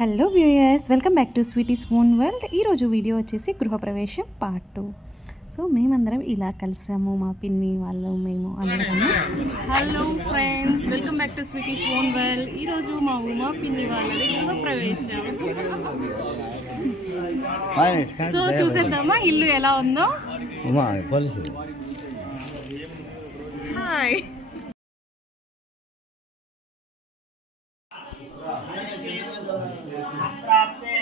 Hello viewers, welcome back to sweeties own world. ఈరోజు video వచ్చేసి గృహప్రవేశం పార్ట్ 2. సో మేమందరం ఇలా కలిసాము, మా పిన్ని వాళ్ళు, మేము అందరము. Hello friends, welcome back to sweeties own world. ఈరోజు మా ఉమా పిన్ని వాళ్ళది గృహప్రవేశం. సో చూసేద్దామా ఇల్లు ఎలా ఉందో. హాయ్. సంప్రాప్తే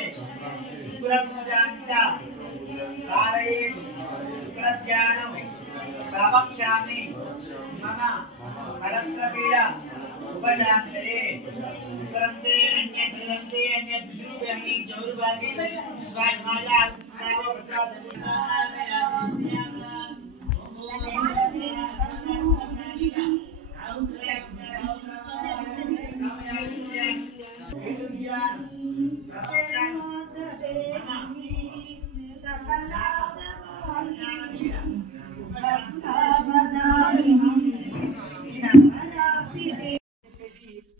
శుక్రపూజాంచ కారయేత్ శుక్రధ్యానం ప్రవక్ష్యామి మమ కళత్రపీడ ఉపశాంతయే శుక్రంతే అన్యత్రంతే అన్యద్విషుభ్యహి జౌరుభాసి స్వాజ్మాయా శ్రావో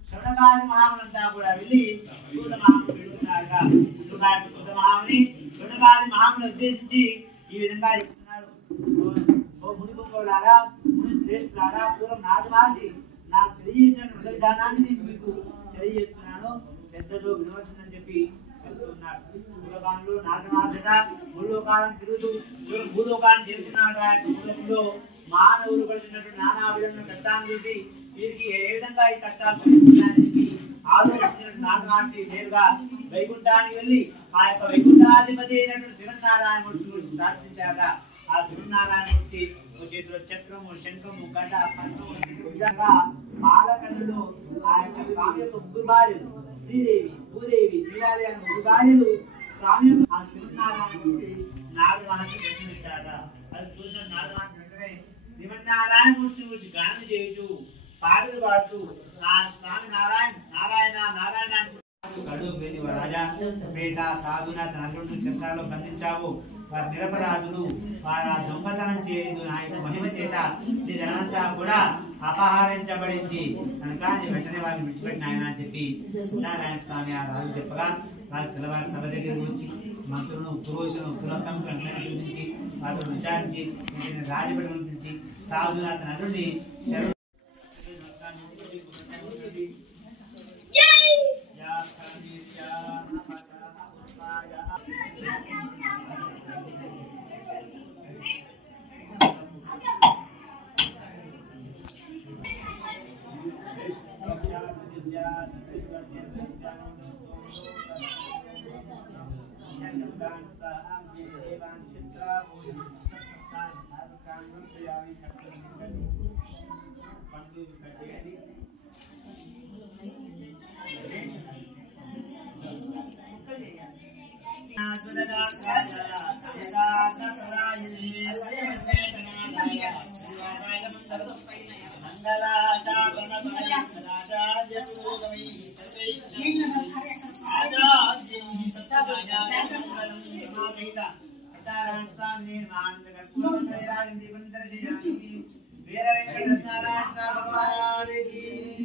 శరణగాది మహాములంతా కూడా వెళ్ళి సూత మహాములు పెడుతున్నారట. సూత మహాముని శరణగాది మహాములు ఉద్దేశించి ఈ విధంగా చెప్తున్నాడు. ఓ ముని పొంగోలారా, ముని శ్రేష్ఠులారా, పూర్వం నాది మాసి నాకు తెలియజేసినటువంటి విధానాన్ని నేను మీకు తెలియజేస్తున్నాను. శ్రద్ధతో వినవలసిందని చెప్పి చెప్తున్నాడు. పూర్వకాలంలో నాగమార్గట భూలోకాలను తిరుగుతూ భూలోకాన్ని చేరుతున్నాడు. ఆ భూలోకంలో మానవులు పడుతున్నటువంటి నానా విధమైన కష్టాన్ని చూసి వీరికి ఏ విధంగా ఈ కష్టాలు పడుతున్నాయని ఆలోచించినటువంటి నాగమహర్షి నేరుగా వైకుంఠానికి వెళ్ళి ఆ యొక్క వైకుంఠాధిపతి అయినటువంటి శ్రీమన్నారాయణమూర్తి గురించి ప్రార్థించాడ. ఆ శ్రీమన్నారాయణమూర్తి చేతిలో చక్రము, శంఖము, గద, పద్మము పాలకన్నులు ఆ యొక్క స్వామి యొక్క ముగ్గురు భార్యలు శ్రీదేవి, భూదేవి, శ్రీవారి అనే ముగ్గురు భార్యలు స్వామి యొక్క ఆ శ్రీమన్నారాయణమూర్తి నారద మహర్షి దర్శనమిచ్చాడ. అది చూసిన నారద మహర్షి వెంటనే శ్రీమన్నారాయణమూర్తి గురించి గానం చేయుచు పాటలు పాడుతూ ఆ స్వామి నారాయణ నారాయణ నారాయణ రాజా పేద సాధున తన అల్లుడిని చిత్రాల్లో బంధించావు. వారి నిరపరాధులు, వారు ఆ దొంగతనం చేయదు నా యొక్క మహిమ చేత ఇదంతా కూడా అపహరించబడింది కనుక వెంటనే వారిని విడిచిపెట్టిన ఆయన అని చెప్పి నారాయణ స్వామి ఆ రాజు చెప్పగా వారి పిల్లవారి సభ దగ్గరికి వచ్చి మంత్రులను, పురోహితులను, కులకంకులను పిలిపించి వారిని విచారించి రాజుపడి పిలిపించి సాధున తన అల్లుడిని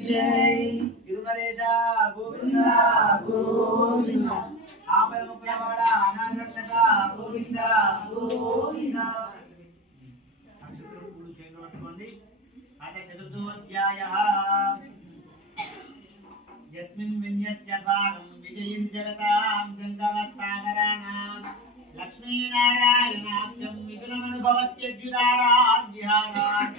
జై తిరుమలేశ గోవింద గోవింద ఆపదముక్తవాడ అనాథరక్షక గోవింద గోవింద. అక్షత్రుడు చేతులు పట్టుకోండి. అదే చతుర్థోధ్యాయః యస్మిన్ విన్యస్య భాగం విజయం జగతాం జంగమస్తావరాణాం లక్ష్మీనారాయణాఖ్యం మిథునమనుభవత్యద్యుదారాన్ విహారాన్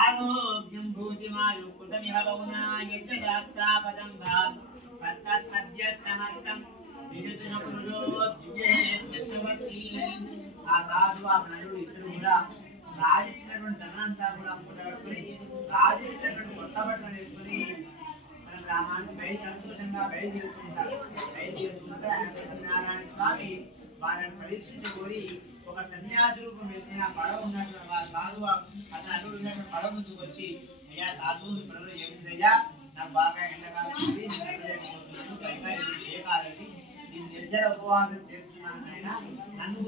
ఆరోగ్యం భూతిమాయు కుతమిహ బౌనా యజ్ఞదాస్తాపదం భాం పత్తస్సద్య సమస్తం విశుద్ధ పురుషో దివ్యేత్యవర్తి. ఆ సాధు ఆ నలుడు ఇద్దరు కూడా రాజిచ్చినటువంటి ధనంతా కూడా పుట్టబట్టుకుని రాజిచ్చినటువంటి కొత్త బట్టలు వేసుకుని మన గ్రామానికి బయలు సంతోషంగా బయలుదేరుతుంటారు. బయలుదేరుతుంటే నారాయణ స్వామి వారిని పరీక్షించి కోరి ఒక సన్యాసి రూపం వేసిన పడవ ఉన్నటువంటి ఆ సాధువు అతను అడుగు ఉన్నటువంటి పడవ ముందుకు వచ్చి, అయ్యా సాధువు ఈ పడవలో ఏమిటయ్యా, నాకు బాగా ఎండకాలం ఉంది, పైగా ఏకాదశి నేను నిర్జల ఉపవాసం చేస్తున్నాను ఆయన నన్ను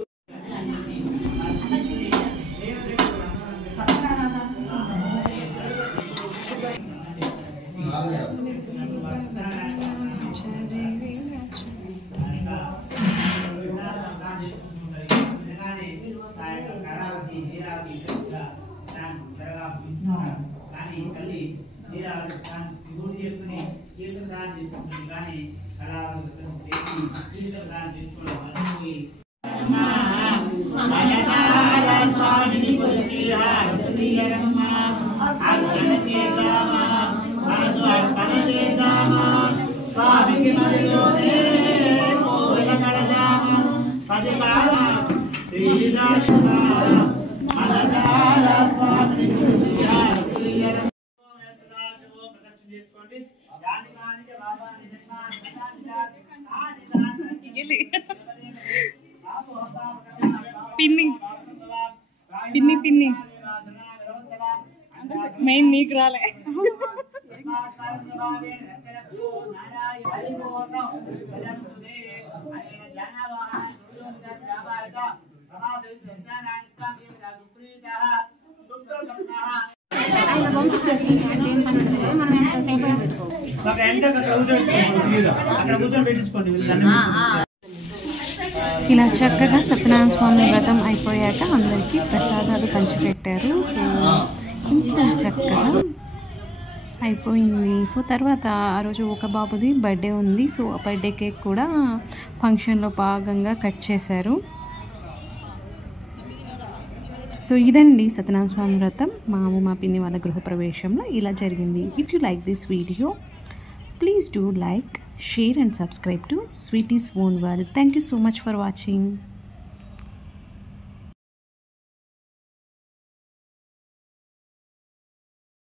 ప్రసాదం తీసుకుంటుంది కానీ కళావృతం ప్రసాదం తీసుకోవడం స్వామిని కొలిచి హారతులియరమ్మా అర్చన చేద్దామా మనసు అర్పణ చేద్దామా స్వామికి మదిలోనే పూల కడదామా పది పాద శ్రీదామా మనసార స్వామిని కొలిచి హారతులియరమ్మా సదాశివో ప్రదక్షిణ చేసుకోండి దాని కానికే బాబా పిన్ని పిన్ని పిన్ని మెయిన్ నీకు రాలే ఇలా చక్కగా సత్యనారాయణ స్వామి వ్రతం అయిపోయాక అందరికీ ప్రసాదాలు పంచిపెట్టారు. సో ఇంత చక్కగా అయిపోయింది. సో తర్వాత ఆ రోజు ఒక బాబుది బర్త్డే ఉంది. సో ఆ బర్త్డే కేక్ కూడా ఫంక్షన్లో భాగంగా కట్ చేశారు. సో ఇదండి సత్యనారాయణ స్వామి వ్రతం మా పిన్ని వాళ్ళ గృహప్రవేశంలో ఇలా జరిగింది. If you like this video please do like, share and subscribe to Sweetie's Own World. Thank you so much for watching.